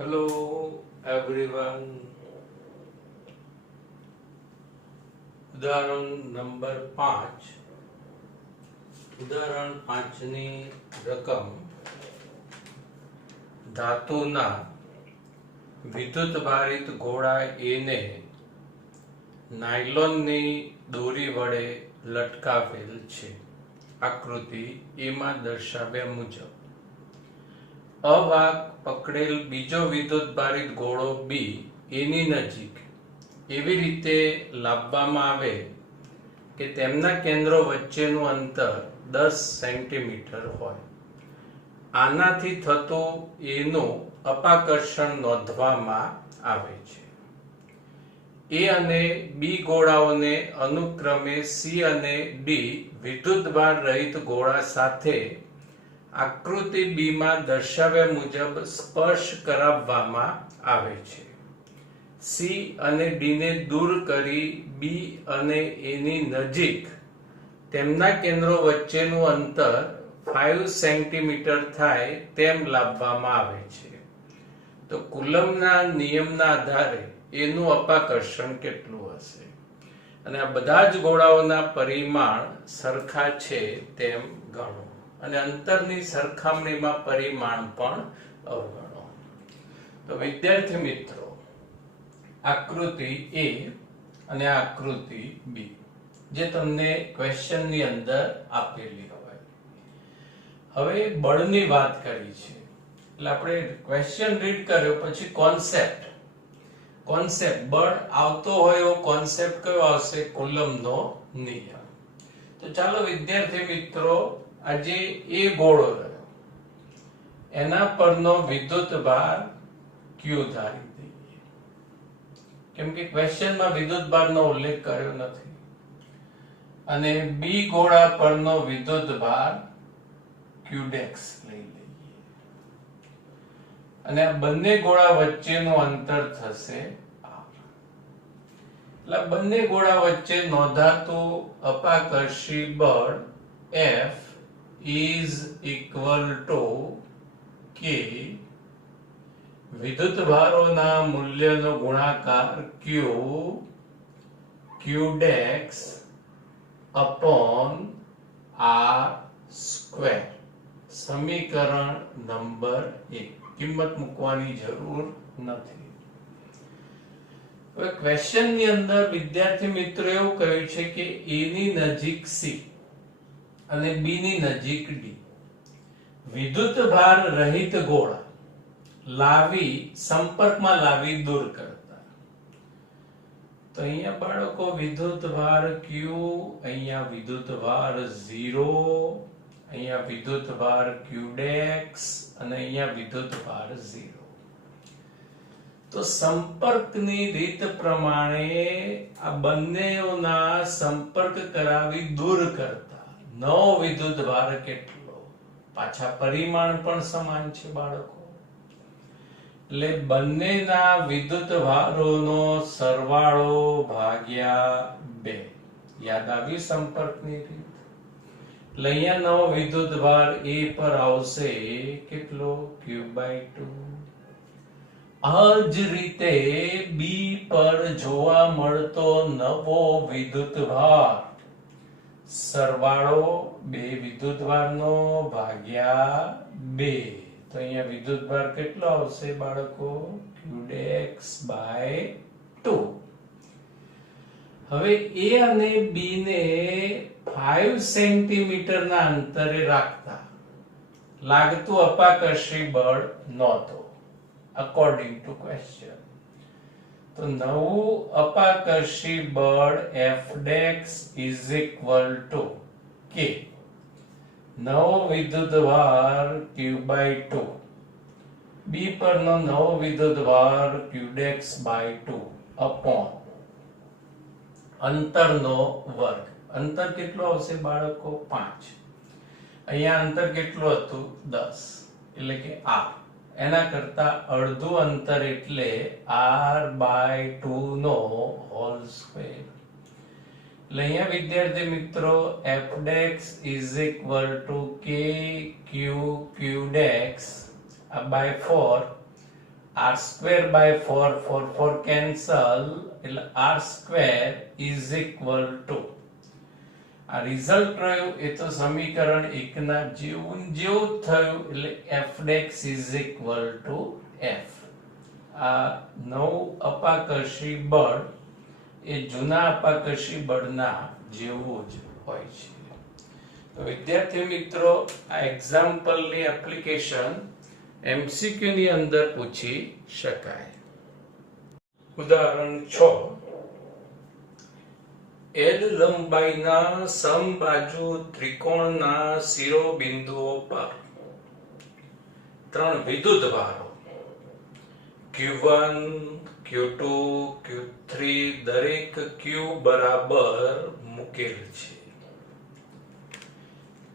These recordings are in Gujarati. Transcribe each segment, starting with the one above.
Hello everyone. ઉદાહરણ નંબર 5. ઉદાહરણ 5 ની રકમ ધાતુના વિદ્યુત ભારિત ગોળા A ને નાયલોનની દોરી વડે લટકાવેલ છે. આકૃતિ A માં દર્શાવ્યા મુજબ અવાહક પકડેલ બીજો વિદ્યુત ભારિત ગોળો B એની નજીક એવી રીતે લાવવામાં આવે કે તેમના કેન્દ્રો વચ્ચેનું અંતર 10 સેન્ટીમીટર હોય. આનાથી થતું એનું અપાકર્ષણ નોંધવામાં આવે છે. A અને B ગોળાઓને અનુક્રમે C અને D વિદ્યુતભાર રહિત ગોળા સાથે આકૃતિ B માં દર્શાવ્યા મુજબ સ્પર્શ કરાવવામાં આવે છે. C અને D ને દૂર કરી B અને A ની નજીક તેમના કેન્દ્રો વચ્ચેનું અંતર 5 સેન્ટીમીટર થાય તેમ લાવવામાં આવે છે. તો કુલમ્બના નિયમના આધારે એનું અપાકર્ષણ કેટલું હશે? અને આ બધા જ ગોળાઓના પરિમાણ સરખા છે તેમ ગણો અને અંતરની સરખામણીમાં પરિમાણ પણ અવગણો. તો વિદ્યાર્થી મિત્રો, આકૃતિ A અને આકૃતિ B જે તમને ક્વેશ્ચન ની અંદર આપેલી હોય. હવે બળની વાત કરી છે એટલે આપણે ક્વેશ્ચન રીડ કર્યો પછી કોન્સેપ્ટ બળ આવતો હોય એવો કોન્સેપ્ટ કયો આવશે? કુલમ્બનો નિયમ. તો ચાલો વિદ્યાર્થી મિત્રો, આજે એ ગોળો રહ્યો એના પરનો વિદ્યુત ભાર Q ધારી દઈએ, કેમ કે ક્વેશ્ચનમાં વિદ્યુત ભારનો ઉલ્લેખ કર્યો નથી. અને B ગોળા પરનો વિદ્યુત ભાર Qdex લઈ લઈએ અને આ બંને ગોળા વચ્ચેનું અંતર થશે R. એટલે બંને ગોળા વચ્ચે નોંધાતું અપાકર્ષી બળ F is equal to K વિદ્યુત ભારોના મૂલ્યનો ગુણાકાર Q Qdex upon R square. સમીકરણ નંબર 1. કિંમત મૂકવાની જરૂર નથી. હવે ક્વેશ્ચન ની અંદર વિદ્યાર્થી મિત્રો એવું કહ્યું છે કે A ની નજીક C અને B ની નજીક D વિદ્યુત ભાર રહિત ગોળા સંપર્કમાં લાવી દૂર કરતા. તો અહીંયા બાળકો વિદ્યુત ભાર Q, અહીંયા વિદ્યુત ભાર 0, અહીંયા વિદ્યુત ભાર Qdex અને અહીંયા વિદ્યુત ભાર 0. તો સંપર્કની રીત પ્રમાણે આ બંનેઓના સંપર્ક કરાવી દૂર કરતા નવો વિદ્યુત ભાર કેટલો? પાછા પરિમાણ પણ સમાન છે બાળકો, એટલે બંનેના વિદ્યુત ભારોનો સરવાળો ભાગ્યા 2. યાદ આવી સંપર્કની રીત? એટલે અહીંયા નવો વિદ્યુત ભાર A પર આવશે કેટલો? Q/2. આ જ રીતે B પર જોવા મળતો નવો વિદ્યુત ભાર સરવાળો 2 વિદ્યુત ભારનો ભાગ્યા 2. તો અહીંયા વિદ્યુત ભાર કેટલો આવશે બાળકો? Qdex/2. હવે A અને B ને 5 સેન્ટીમીટર ના અંતરે રાખતા લાગતું અપાકર્ષી બળ નોંધો according to question. તો નવું અપાકર્ષી બળ Fdex is equal to K, નવો વિદ્યુત ભાર Q/2, B પરનો નવો વિદ્યુત ભાર Qdex/2 upon અંતરનો વર્ગ. અંતર કેટલું આવશે બાળકો? 5. અહીંયા અંતર કેટલું હતું? 10, એટલે કે R. એના કરતા અડધું અંતર એટલે R/2 નો હોલ સ્ક્વેર. એટલે અહીંયા વિદ્યાર્થી મિત્રો Fdex is equal to K Qdex by 4 r square by 4 cancel, એટલે r square is equal to, આ રિઝલ્ટ રહ્યું એ તો સમીકરણ 1 ના જેવું જેવું થયું, એટલે f dx is equal to f. આ નવું અપાકર્ષી બળ એ જૂના અપાકર્ષી બળના જેવું જ હોય છે. તો વિદ્યાર્થી મિત્રો, આ એક્ઝામ્પલની એપ્લિકેશન MCQ ની અંદર પૂછી શકાય. ઉદાહરણ 6, L લંબાઈના સમબાજુ ત્રિકોણના શિરોબિંદુઓ પર 3 વિદ્યુતભારો Q1, Q2, Q3 દરેક Q બરાબર મુકેલ છે.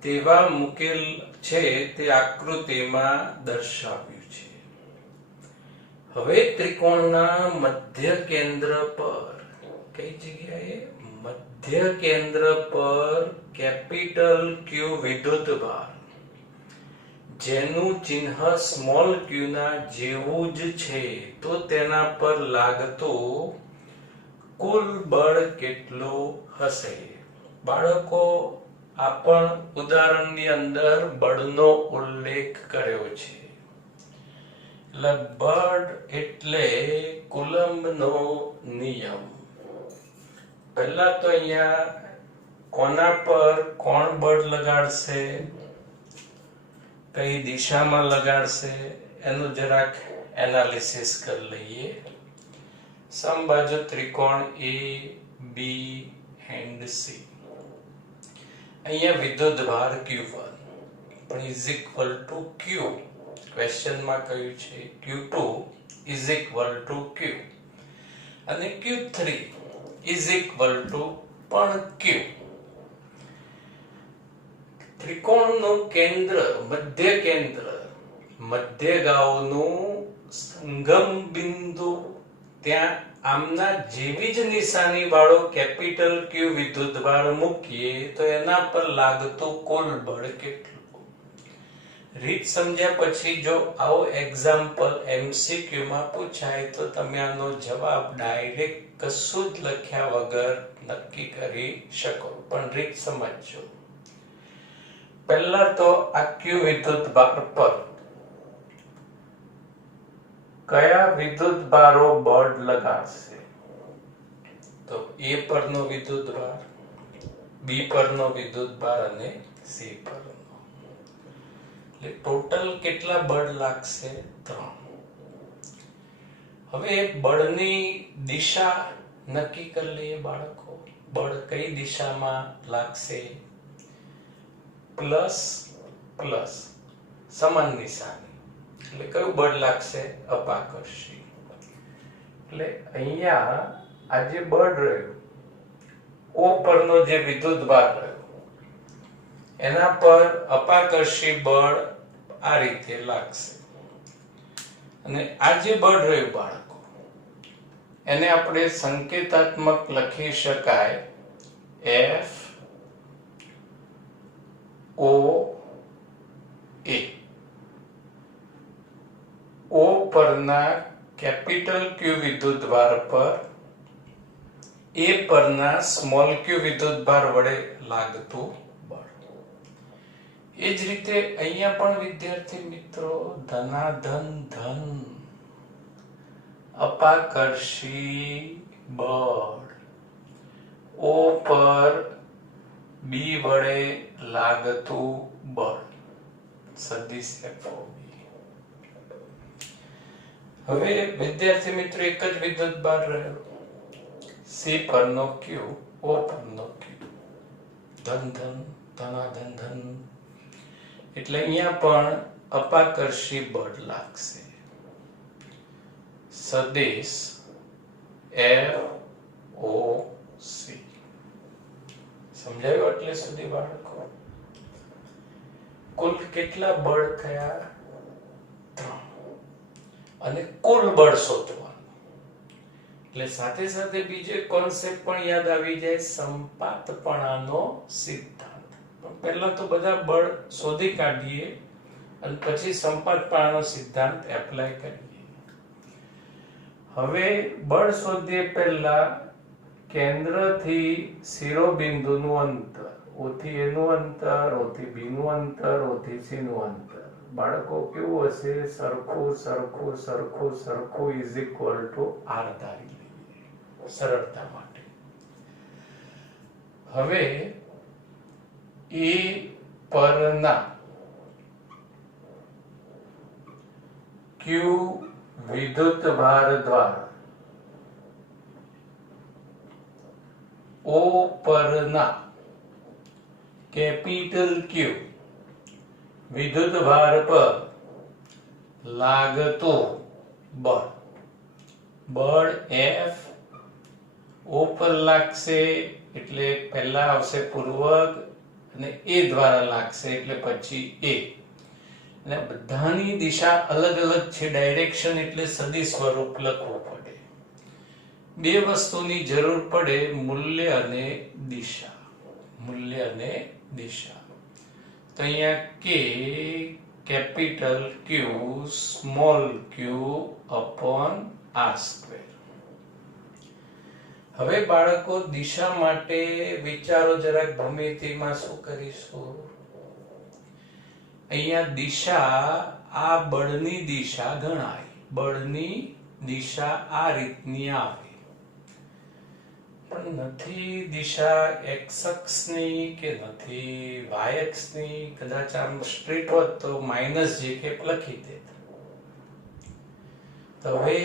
તેવા મુકેલ છે તે આકૃતિમાં દર્શાવ્યું છે. હવે ત્રિકોણના મધ્ય કેન્દ્ર પર, કઈ જગ્યાએ? મધ્ય કેન્દ્ર પર કેપિટલ Q વિદ્યુતભાર, જેનું ચિહ્ન સ્મોલ q ના જેવું જ છે, તો તેના પર લાગતું કુલ બળ કેટલું હશે? બાળકો, આ પણ ઉદાહરણની અંદર બળનો ઉલ્લેખ કર્યો છે. બળ એટલે કુલમ્બનો નિયમ. પહેલા તો અહીંયા કોના પર કોણ બળ લગાડશે, કઈ દિશામાં લગાડશે, એનું જરાક એનાલિસિસ કરી લઈએ. સમબાજુ ત્રિકોણ A, B and C. અહીંયા વિદ્યુતભાર Q1 પણ ઇઝ ઇક્વલ ટુ Q. ક્વેશ્ચનમાં કહ્યું છે Q2 is equal two Q અને Q3 ઇઝ ઇક્વલ ટુ પણ Q. ત્રિકોણનું કેન્દ્ર, મધ્યગાઓનું સંગમ બિંદુ, ત્યાં આમના જેવી જ નિશાની વાળો કેપિટલ Q વિદ્યુતભાર મૂકીએ તો એના પર લાગતું કુલ બળ કેટલું? રીત સમજ્યા પછી જો આવો એક્ઝામ્પલ MCQ માં પૂછાય તો તમે આનો જવાબ ડાયરેક્ટ કશું જ લખ્યા વગર નક્કી કરી શકો, પણ રીત સમજજો. પહેલા તો આ Q વિદ્યુતભાર પર કયા વિદ્યુતભારો બળ લગાડશે? તો A પરનો વિદ્યુતભાર, B પરનો વિદ્યુતભાર અને C પરનો. એટલે ટોટલ કેટલા બળ લાગશે? 3. હવે બળની દિશા નક્કી કરી લઈએ બાળકો. બળ કઈ દિશામાં લાગશે? પ્લસ પ્લસ, સમાન નિશાની, એટલે કયું બળ લાગશે? અપાકર્ષી. એટલે અહીંયા આ જે બળ રહ્યું, O પરનો જે વિદ્યુતભાર રહ્યો, એના પર અપાકર્ષી બળ આ રીતે લાગશે. અને આ જે બળ રહ્યું બાળકો, એને આપણે સંકેતાત્મક લખી શકાય F O A. O પરના કેપિટલ Q વિદ્યુતભાર પર A પરના સ્મોલ q વિદ્યુતભાર વડે લાગતું બળ. એ જ રીતે અહીંયા પણ વિદ્યાર્થી મિત્રો ધનાધન ધન અપાકર્ષી બળ O પર B વડે લાગતું બળ, સદિશ FOB. હવે વિદ્યાર્થી મિત્રો એક જ વિદ્યુતભાર રહ્યો, C પરનો Q, O પરનો Q, ધન ધન ધનાધન ધન. એટલે અહીંયા પણ અપાકર્ષી બળ લાગશે, સદિશ FOC. સમજાયું એટલે સુધી બાળકો? કુલ કેટલા બળ થયા? 3. અને કુલ બળ શોધવાનું. એટલે સાથે સાથે બીજો કોન્સેપ્ટ પણ યાદ આવી જાય, સંપાતપણાનો સિદ્ધાંત. પણ પહેલા તો બધા બળ શોધી કાઢીએ અને પછી સંપાતપણાનો સિદ્ધાંત એપ્લાય કરીએ. હવે બળ શોધીએ પહેલા કેન્દ્રથી શિરોબિંદુનું અંતર, O થી A નું અંતર, O થી B નું અંતર, O થી C નું અંતર. બાળકો કેવું હશે? સરખું સરખું સરખું સરખું ઇઝ ઇક્વલ ટુ R ધારી લઈએ સરળતા માટે. હવે A પરના Q વિદ્યુતભાર દ્વારા O પરના કેપિટલ Q વિદ્યુતભાર પર લાગતો બળ, બળ F O પર લાગશે એટલે પહેલા આવશે પૂર્વક અને A દ્વારા લાગશે એટલે પછી A. અને બધાની દિશા અલગ અલગ છે, ડાયરેક્શન એટલે સદિશ સ્વરૂપ લખવું પડે. બે વસ્તુની જરૂર પડે, મૂલ્ય અને દિશા. મૂલ્ય અને દિશા. તો અહીંયા K capital Q small q upon R square. હવે બાળકો દિશા માટે વિચારો જરાક ભૂમિતિમાં શું કરીશું? અહીંયા દિશા આ બળની દિશા ગણાય. બળની દિશા આ રીતની આવે, પણ નથી દિશા x અક્ષની કે નથી y અક્ષની. કદાચ આમ સ્ટ્રેટ હોત તો માઇનસ જે કે લખી દે. તો હવે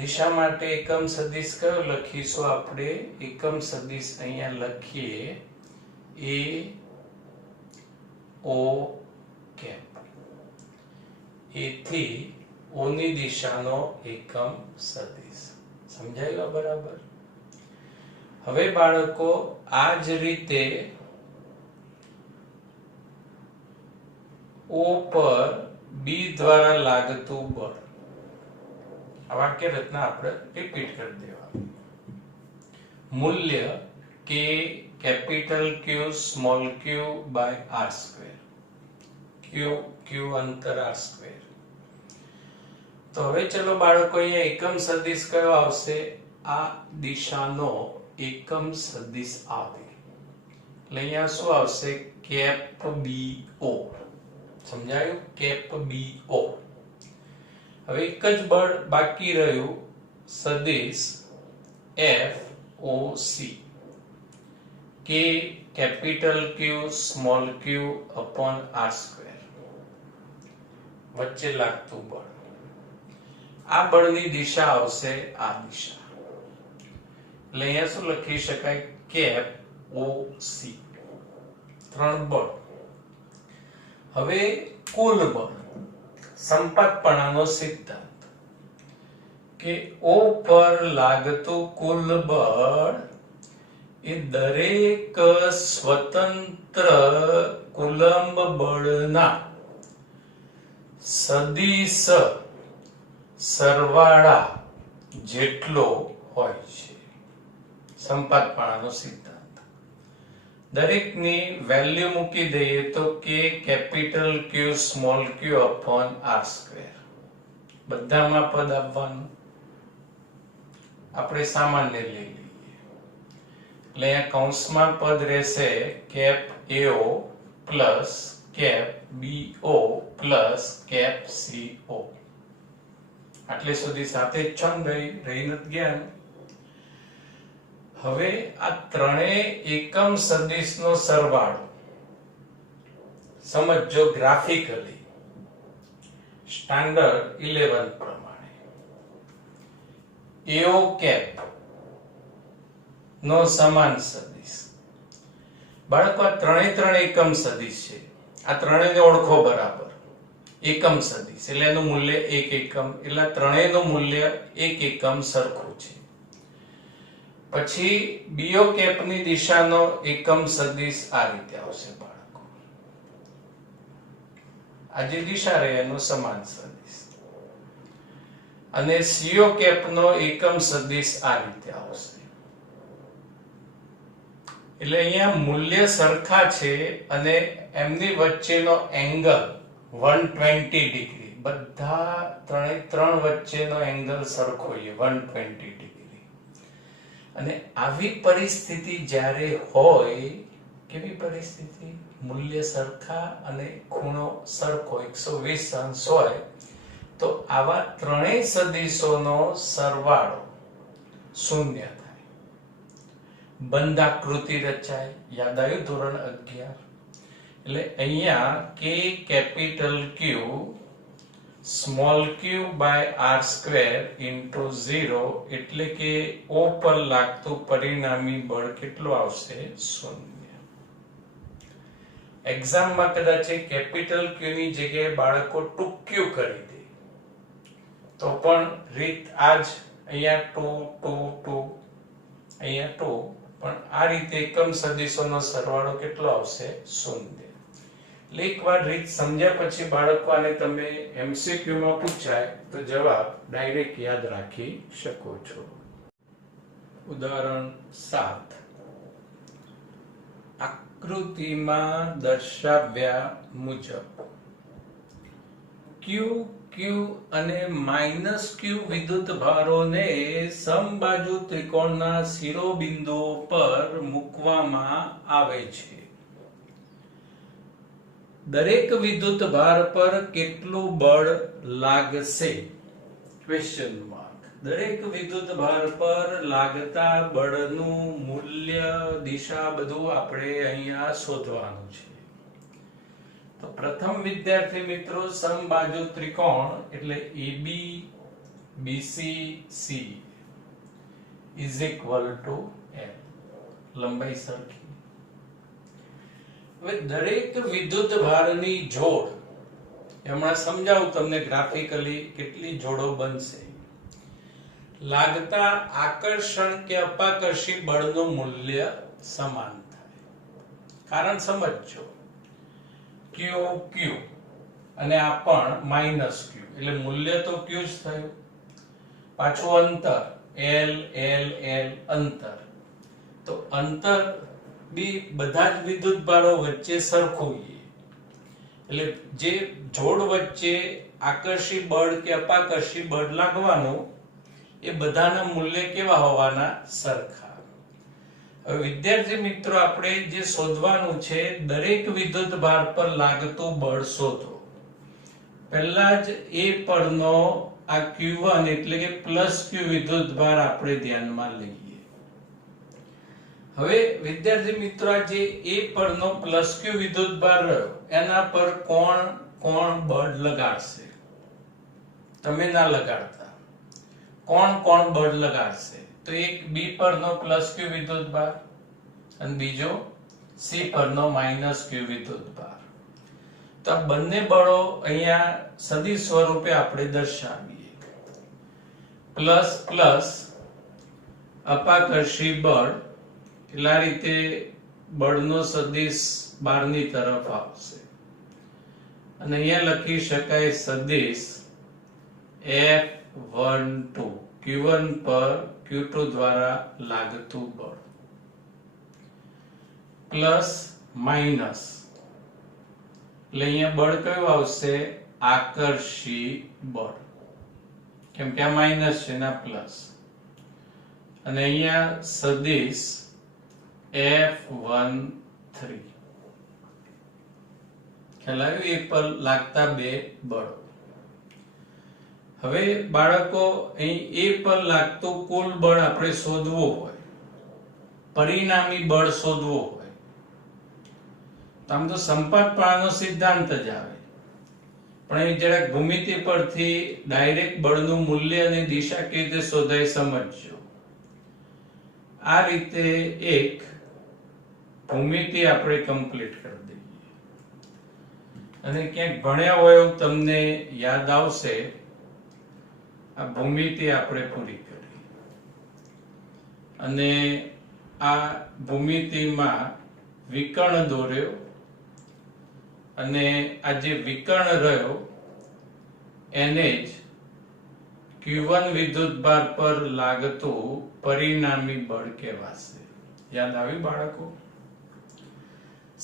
દિશા માટે એકમ સદિશ કયો લખીશું આપણે? એકમ સદિશ અહીંયા લખીએ A O કેપ. A થી O ની દિશાનો એકમ સદિશ. સમજાયું બરાબર? હવે બાળકો આ જ રીતે O પર B દ્વારા લાગતું બળ, આ વાક્ય રચના આપણે રિપીટ કરી દેવાની. મૂલ્ય K capital Q small q by R square. Q અંતર R સ્ક્વેર. તો હવે ચલો બાળકો અહીંયા એકમ સદિશ કયો આવશે? આ દિશાનો એકમ સદિશ આવે એટલે અહીંયા શું આવશે? Cap BO. સમજાયું? Cap BO. હવે એક જ બળ બાકી રહ્યું, સદિશ FOC. K capital Q small q upon R square. વચ્ચે લાગતું બળ. આ બળની દિશા આવશે આ દિશા. એટલે અહીંયા શું લખી શકાય? Cap OC. ત્રણ બળ. હવે કુલ બળ, સંપાતપણાનો સિદ્ધાંત કે O પર લાગતું કુલ બળ એ દરેક સ્વતંત્ર કુલંબ બળના સદિશ સરવાળા જેટલો હોય છે. સંપાતપણાનો સિદ્ધાંત. દરેકની વેલ્યુ મૂકી દઈએ તો K capital Q small q upon R square. બધામાં પદ આપવાનું. આપણે સામાન્ય લઈ લઈએ એટલે અહીંયા કૌંસમાં પદ રહેશે cap AO plus cap BO plus cap CO. આટલે સુધી સાથે જ છો ને? રહી નથી ગયા. હવે આ ત્રણેય એકમ સદિશનો સરવાળો સમજો ગ્રાફિકલી સ્ટાન્ડર્ડ 11 પ્રમાણે. AO કેપ નો સમાન સદિશ. બાળકો આ ત્રણે એકમ સદિશ છે. આ ત્રણેયને ઓળખો બરાબર. એકમ સદિશ એટલે એનું મૂલ્ય 1 એકમ, એટલે ત્રણેયનું મૂલ્ય 1 એકમ સરખું છે. પછી BO કેપની દિશાનો એકમ સદિશ આ રીતે આવશે બાળકો. આ જે દિશા રહે એનો સમાન સદિશ. અને CO કેપનો એકમ સદિશ આ રીતે આવશે. એટલે અહીંયા મૂલ્ય સરખા છે અને એમની વચ્ચેનો એંગલ 120 ડિગ્રી બધા ત્રણ વચ્ચેનો એંગલ સરખો હોય 120 ડિગ્રી. અને આવી પરિસ્થિતિ જ્યારે હોય, કેવી પરિસ્થિતિ? મૂલ્ય સરખા અને ખૂણો સરખો 120 અંશ હોય, તો આવા ત્રણેય સદિશોનો સરવાળો શૂન્ય થાય. બંધાકૃતિ રચાય. યાદ આવ્યું ધોરણ 11? એટલે અહીંયા કે capital Q small q by r square into 0, એટલે કે ઓ પર લાગતું પરિણામી બળ કેટલું આવશે? શૂન્ય. એક્ઝામમાં કદાચ કેપિટલ ક્યુ ની જગ્યાએ બાળકો ટૂંક્યું કરી દે તો પણ રીત આ જ. અહીંયા 2 2 2, અહીંયા 2, પણ આ રીતે એકમ સદિશોનો સરવાળો કેટલો આવશે? શૂન્ય. એકવાર રીત સમજ્યા પછી બાળકો આને તમે MCQ માં પૂછાય તો જવાબ ડાયરેક્ટ યાદ રાખી શકો છો. ઉદાહરણ 7. આકૃતિમાં દર્શાવ્યા મુજબ Q, Q અને -Q વિદ્યુત ભારોને સમબાજુ ત્રિકોણના શિરોબિંદુઓ પર મૂકવામાં આવે છે. દરેક વિદ્યુત ભાર પર કેટલું બળ લાગશે? Question mark. દરેક વિદ્યુત ભાર પર લાગતા બળનું મૂલ્ય, દિશા બધું આપણે અહીંયા શોધવાનું છે. તો પ્રથમ વિદ્યાર્થી મિત્રો, સમબાજુ ત્રિકોણ એટલે AB BC C is equal to L. લંબાઈ સરખી. હવે દરેક વિદ્યુત ભારની જોડ, હમણાં સમજાવું તમને ગ્રાફિકલી કેટલી જોડો બનશે. લાગતા આકર્ષણ કે અપાકર્ષી બળનું મૂલ્ય સમાન થાય. કારણ સમજજો. Q Q અને આ પણ -Q, એટલે મૂલ્ય તો Q જ થયું. પાછું અંતર L L L અંતર. તો અંતર બી બધા જ વિદ્યુત ભારો વચ્ચે સરખું છે. એટલે જે જોડ વચ્ચે આકર્ષી બળ કે અપાકર્ષી બળ લાગવાનું, એ બધાના મૂલ્ય કેવા હોવાના? સરખા. હવે વિદ્યાર્થી મિત્રો, આપણે જે શોધવાનું છે, દરેક વિદ્યુત ભાર પર લાગતું બળ શોધો. પહેલા જ એ પરનો આ Q1 એટલે કે +Q વિદ્યુત ભાર આપણે ધ્યાનમાં લઈએ. હવે વિદ્યાર્થી મિત્રો, આ જે એ પરનો +Q વિદ્યુત ભાર રહ્યો, એના પર કોણ બળ લગાડશે? તમે ના લગાડતા. કોણ બળ લગાડશે? તો એક B પરનો +Q વિદ્યુત ભાર અને બીજો C પરનો -Q વિદ્યુત ભાર. તો આ બંને બળો અહીંયા સદિશ સ્વરૂપે આપણે દર્શાવીએ. પ્લસ અપાકર્ષી બળ, એટલે આ રીતે બળનો સદિશ બહારની તરફ આવશે. અને અહીંયા લખી શકાય સદિશ F12, Q1 પર Q2 દ્વારા લાગતું બળ. પ્લસ માઇનસ, એટલે અહીંયા બળ કયું આવશે? આકર્ષી બળ. કેમ કે આ માઇનસ છે ને પ્લસ. અને અહીંયા સદિશ F13. ખ્યાલ આવ્યો? એ પર લાગતા બે બળો. હવે બાળકો, અહીં એ પર લાગતું કુલ બળ આપણે શોધવું હોય, પરિણામી બળ શોધવું હોય, તો આમ તો સંપાતપણાનો સિદ્ધાંત જ આવે. પણ અહીં જરાક ભૂમિતિ પરથી ડાયરેક્ટ બળનું મૂલ્ય અને દિશા કેવી રીતે શોધાય સમજજો. આ રીતે એક ભૂમિતિ આપણે કમ્પ્લીટ કરી દઈએ. અને ક્યાંક ભણ્યા હોય એવું તમને યાદ આવશે. આ ભૂમિતિ આપણે પૂરી કરી. અને આ ભૂમિતિમાં વિકર્ણ દોર્યો, અને આ જે વિકર્ણ રહ્યો એને જ Q1 વિદ્યુત ભાર પર લાગતું પરિણામી બળ કહેવાશે. યાદ આવ્યું બાળકો?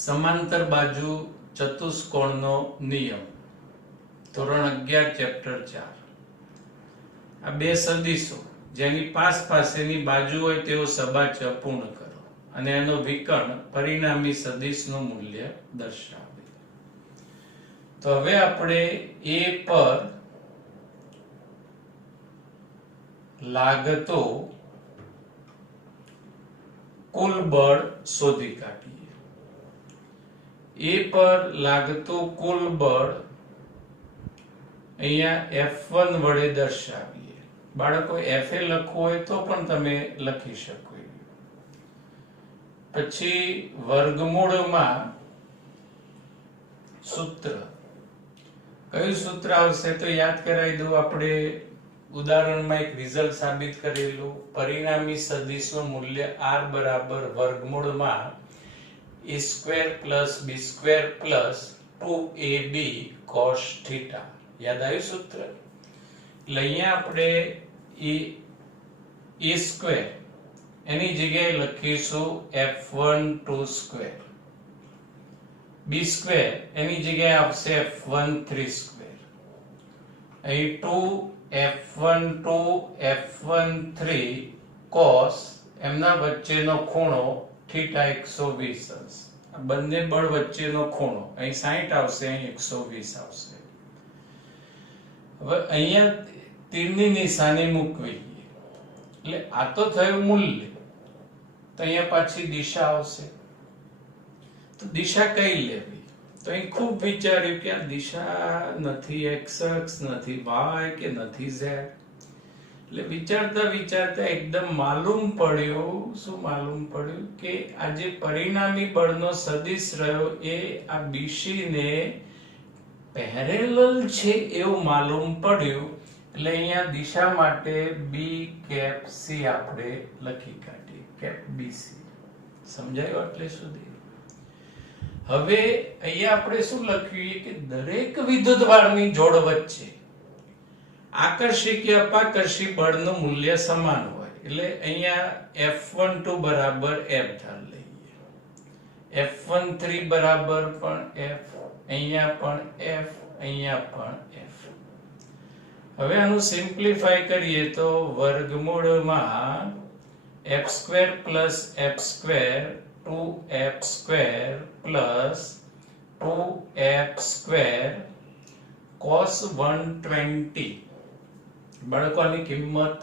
સમાંતર બાજુ ચતુષ્કોણનો નિયમ. ધોરણ 11 ચેપ્ટર 4. આ બે સદિશો જેની પાસેની બાજુ હોય તેઓ સબાચય પૂર્ણ કરો અને એનો વિકર્ણ પરિણામી સદિશનું મૂલ્ય દર્શાવે. તો હવે આપણે એ પર લાગતો કુલ બળ શોધી કાઢીએ. એ પર લાગતું કુલ બળ અહીંયા F1 વડે દર્શાવીએ. બાળકો FA લખવું હોય તો પણ તમે લખી શકો. પછી વર્ગમૂળમાં સૂત્ર, કયું સૂત્ર આવશે તો યાદ કરાવી દઉં. આપણે ઉદાહરણમાં એક રિઝલ્ટ સાબિત કરેલું. પરિણામી સદિશનું મૂલ્ય r બરાબર વર્ગમૂળમાં a square plus b square plus 2ab cos theta. યાદ આવ્યું સૂત્ર? એટલે અહીંયા આપણે a સ્ક્વેર એની જગ્યાએ લખીશું f1 2 સ્ક્વેર, b સ્ક્વેર એની જગ્યાએ આવશે f1 3 સ્ક્વેર. અહીં 2 f1 2 f1 3 cos એમના વચ્ચેનો ખૂણો થીટા 120 હશે. બંને બળ વચ્ચેનો ખૂણો અહીં 60 આવશે, અહીં 120 આવશે. હવે અહીંયા તીરની નિશાની મૂકવી એટલે આ તો થયું મૂલ્ય, તો અહીંયા પાછી દિશા આવશે. તો દિશા કઈ લેવી? તો અહીં ખૂબ વિચાર્યું કે આ દિશા નથી x અક્ષ, નથી y કે નથી z. એટલે વિચારતા વિચારતા એકદમ માલુમ પડ્યું. શું માલુમ પડ્યું? કે આ જે પરિણામી બળનો સદિશ રહ્યો એ આ BC ને પેરેલલ છે એવું માલુમ પડ્યું. એટલે અહીંયા દિશા માટે B કેપ C આપણે લખી કાઢીએ, કેપ BC. સમજાયું આટલે સુધી? હવે અહીંયા આપણે શું લખ્યું કે દરેક વિદ્યુતભારની જોડ વચ્ચે આકર્ષી કે અપાકર્ષી બળનું મૂલ્ય સમાન હોય. એટલે અહીંયા F12 બરાબર F ધાર લઈએ, F13 બરાબર પણ F, અહીંયા પણ F, અહીંયા પણ F. હવે આનું સિમ્પ્લિફાય કરીએ તો વર્ગમૂળમાં f square plus f square 2f square plus 2f square cos 120. બાળકોની કિંમત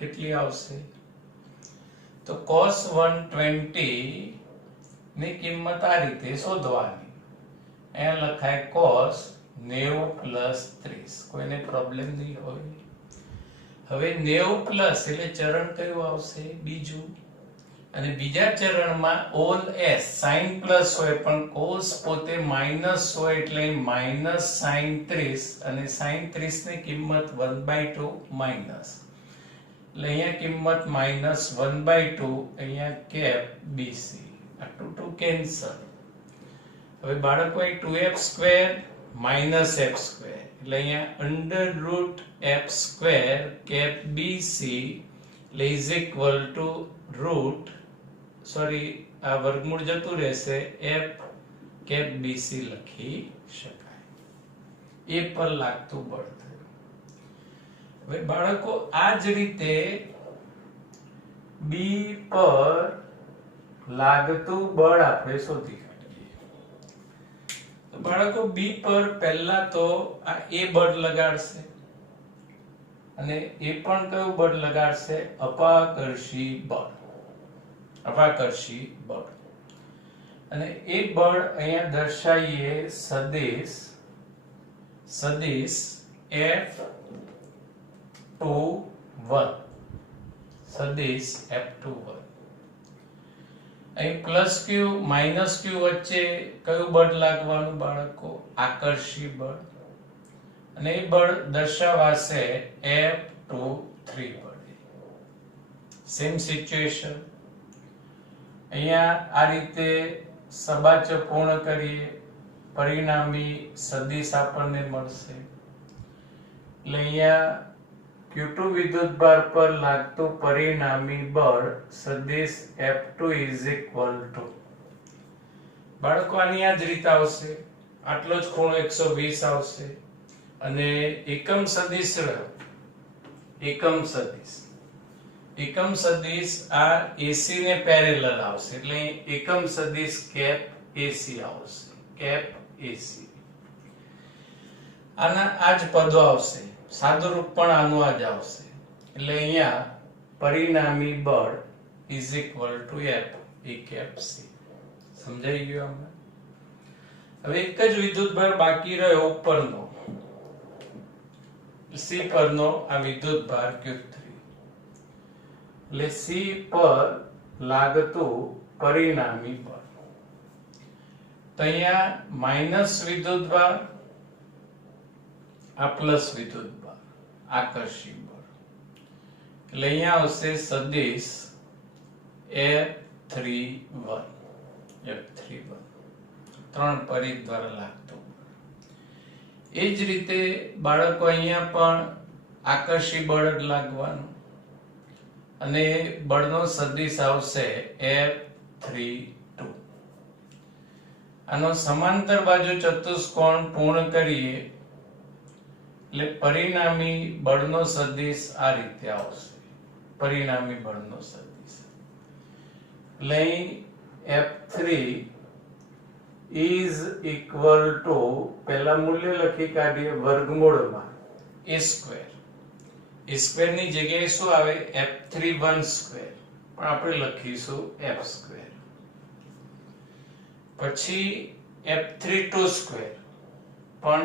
કેટલી આવશે? તો cos 120 ની કિંમત આ રીતે શોધવાની. અહીંયા લખાય cos 90 પ્લસ 30. કોઈને પ્રોબ્લેમ નહીં હોય? હવે 90 પ્લસ એટલે ચરણ કયું આવશે? બીજું. અને બીજા ચરણમાં ઓલ s sin પ્લસ હોય પણ cos પોતે માઇનસ હોય એટલે માઇનસ sin 30 અને sin 30 ની કિંમત 1/2 માઇનસ. એટલે અહીંયા કિંમત માઇનસ 1/2, અહીંયા કેપ BC. આ 2 કેન્સલ. હવે બાળકો અહીં 2f square minus f square એટલે અહીંયા under root f square cap BC એટલે is equal to root, sorry આ વર્ગમૂળ જતું રહેશે, f કેપ BC લખી શકાય. એ પર લાગતું બળ થયું. હવે બાળકો આ જ રીતે B પર લાગતું બળ આપણે શોધી કાઢીએ. તો બાળકો B પર પહેલા તો આ A બળ લગાડશે અને એ પણ કયું બળ લગાડશે? અપાકર્ષી બળ. અપાકર્ષી બળ. અને એ બળ અહીંયા દર્શાવીએ સદિશ F21. સદિશ F21. અહીં પ્લસ q માઇનસ q વચ્ચે કયું બળ લાગવાનું બાળકો? આકર્ષી બળ. અને એ બળ દર્શાવાશે F23 વડે. Same situation. અહીંયા આ રીતે સબાચય પૂર્ણ કરીએ, પરિણામી સદિશ આપણને મળશે. એટલે અહીંયા Q2 વિદ્યુતભાર પર લાગતું પરિણામી બળ સદિશ F2 is equal to, બાળકો આની આ જ રીત આવશે. આટલો જ ખૂણો 120 આવશે. અને એકમ સદિશ રહ્યો. એકમ સદિશ આ AC ને પેરેલલ આવશે એટલે એકમ સદિશ કેપ AC આવશે. કેપ AC આના આ જ પદો આવશે. સાદું રૂપ પણ આનું આ જ આવશે. એટલે અહીંયા પરિણામી બળ is equal to F E cap C. સમજાઈ ગયું આમાં? હવે એક જ વિદ્યુતભાર બાકી રહ્યો ઉપરનો. C પરનો આ વિદ્યુતભાર Q3. એટલે C પર લાગતું પરિણામી બળ. તો અહીંયા માઈનસ વિદ્યુતભાર આ પ્લસ વિદ્યુતભાર આકર્ષી બળ. એટલે અહીંયા આવશે સદિશ F31. ત્રણ પરિઘ દ્વારા લાગતું. એ જ રીતે બાળકો અહીંયા પણ આકર્ષી બળ જ લાગવાનું અને બળનો સદિશ આવશે F32. આનો સમાંતર બાજુ ચતુષ્કોણ પૂર્ણ કરીએ એટલે પરિણામી બળનો સદિશ આ રીતે આવશે. પરિણામી બળનો સદિશ એટલે F3 is equal to પહેલા મૂલ્ય લખી કાઢીએ વર્ગમૂળમાં a સ્ક્વેર. a સ્ક્વેર ની જગ્યાએ શું આવે F31 સ્ક્વેર, પણ આપણે લખીશું F સ્ક્વેર. પછી F32 સ્ક્વેર પણ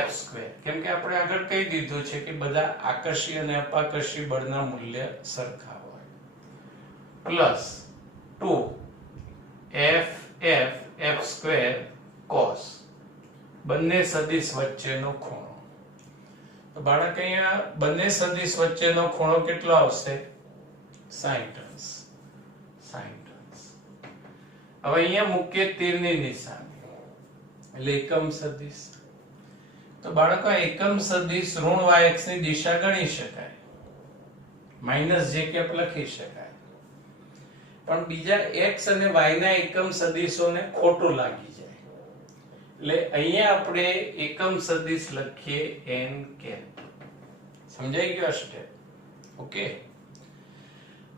F સ્ક્વેર, કેમ કે આપણે આગળ કહી દીધું છે કે બધા આકર્ષી અને અપાકર્ષી બળના મૂલ્ય સરખા હોય. પ્લસ 2 F સ્ક્વેર cos બંને સદિશ વચ્ચેનો ખૂણો. તો બાળક અહીંયા બંને સદિશ વચ્ચેનો ખૂણો કેટલો આવશે 60 અંશ. 60 અંશ. હવે અહીંયા મૂકીએ તીરની નિશાની એટલે એકમ સદિશ. તો બાળકો એકમ સદિશ ઋણ y ની દિશા ગણી શકાય, માઈનસ j કેપ લખી શકાય. પણ બીજા x અને y ના એકમ સદિશોને ખોટું લાગી જાય એટલે અહીંયા આપણે એકમ સદિશ લખીએ n કેપ. સમજાઈ ગયો સ્ટેપ? ઓકે.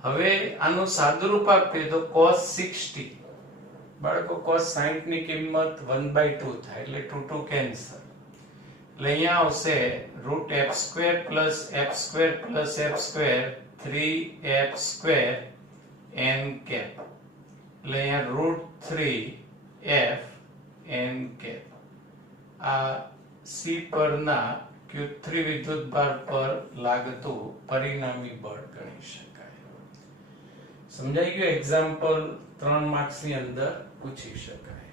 હવે આનું સાદુરૂપ આપીએ તો cos 60. બાળકો cos 60 ની કિંમત 1/2 થાય એટલે 2 2 કેન્સલ. એટલે અહીંયા આવશે √f² + f² + f² 3f² n cap. એટલે અહીંયા √3f n કેપ. આ C પરના Q3 વિદ્યુતભાર પર લાગતું પરિણામી બળ ગણી શકાય. સમજાઈ ગયું? એક્ઝામ્પલ 3 માર્ક્સ ની અંદર પૂછી શકાય.